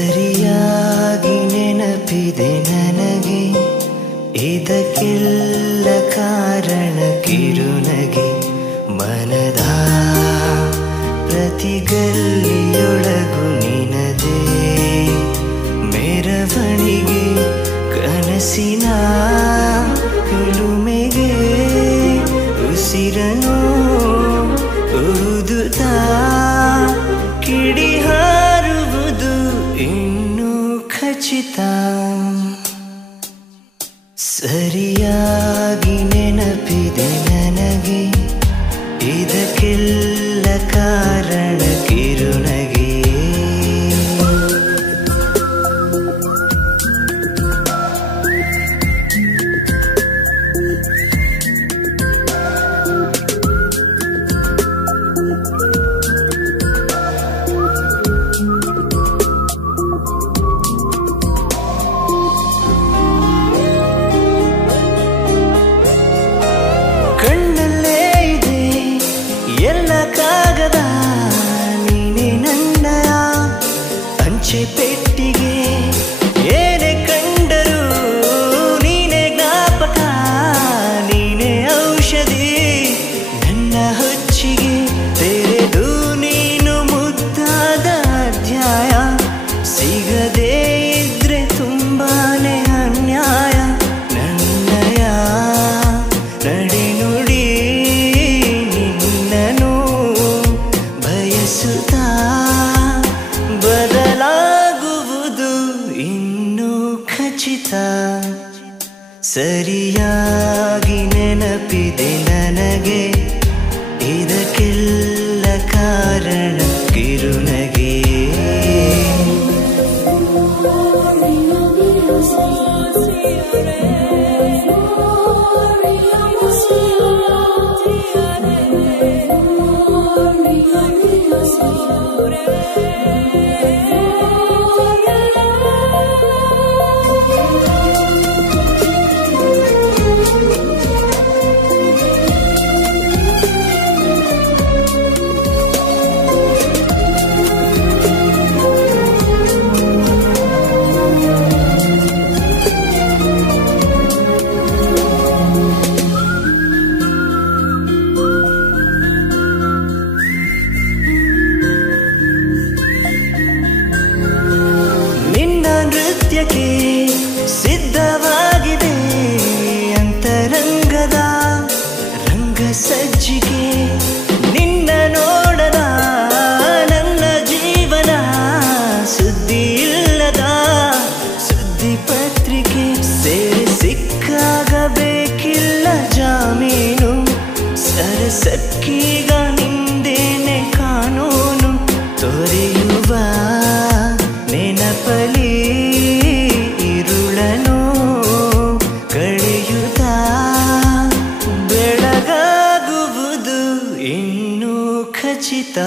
ಸರಿಯಾಗಿ ನೆನಪಿದೆ ನನಗೆ ಇದಕ್ಕೆಲ್ಲ ಕಾರಣ ಕಿರುನಗೆ ಮನದ ಪ್ರತಿಗಲ್ಲಿಯೊಳಗು ನಿನದೇ ಮೆರವಣಿಗೆ ಕನಸಿನ ಕುಲುಮೆಗೆ ಉಸಿರನು ಊದುತ್ತಾ ಕಿಡಿ ಹಾರುವುದು ಇನ್ನೂ ಖಚಿತ ಸರಿಯಾಗಿ ನೆನಪಿದೆ ನನಗೆ ಇದಕ್ಕೆಲ್ಲ ಕಾರಣ ಕಿರುನಗೆ ಕಣ್ಣಲ್ಲೇ ಇದೆ ಎಲ್ಲ ಕಾಗದ ನೀನೆ ನನ್ನಯ ಅಂಚೆ ಪೆಟ್ಟಿಗೆ ಏನೇ ಕಂಡರೂ ನೀನೆ ಜ್ಞಾಪಕ ನೀನೆ ಔಷಧಿ ನನ್ನ ಹುಚ್ಚಿಗೆ ತೆರೆದು ನೀನು ಮುದ್ದಾದ ಅಧ್ಯಾಯ ಸಿಗದೇ ಇದ್ರೆ ತುಂಬಾನೇ ಅನ್ಯಾಯ ನನ್ನಯ ನಡೆನುಡಿ ನಿನ್ನನು ಬಯಸುತ್ತಾ ಬದಲಾಗುವುದು ಇನ್ನೂ ಖಚಿತ ಸರಿಯಾಗಿ ನೆನಪಿದೆ ನನಗೆ ಇದಕ್ಕೆಲ್ಲ ಕಾರಣ ಕಿರುನಗೆ ನೃತ್ಯಕ್ಕೆ ಸಿದ್ಧವಾಗಿದೆ ಅಂತರಂಗದ ರಂಗ ಸಜ್ಜಿಗೆ ನಿನ್ನ ನೋಡದ ನನ್ನ ಜೀವನ ಸುದ್ದಿ ಇಲ್ಲದ ಸುದ್ದಿ ಪತ್ರಿಕೆ ಸೇರಿ ಸಿಕ್ಕಾಗಬೇಕಿಲ್ಲ ಜಾಮೀನು ಸರಸಕ್ಕೀಗ ನಿಂದೇನೆ ಕಾನೂನು ತೊರೆಯುವ ನೆನಪಲಿ ಇರುಳನು ಕಳೆಯುತ್ತಾ ಬೆಳಗಾಗುವುದು ಇನ್ನೂ ಖಚಿತ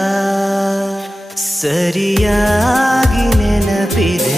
ಸರಿಯಾಗಿ ನೆನಪಿದೆ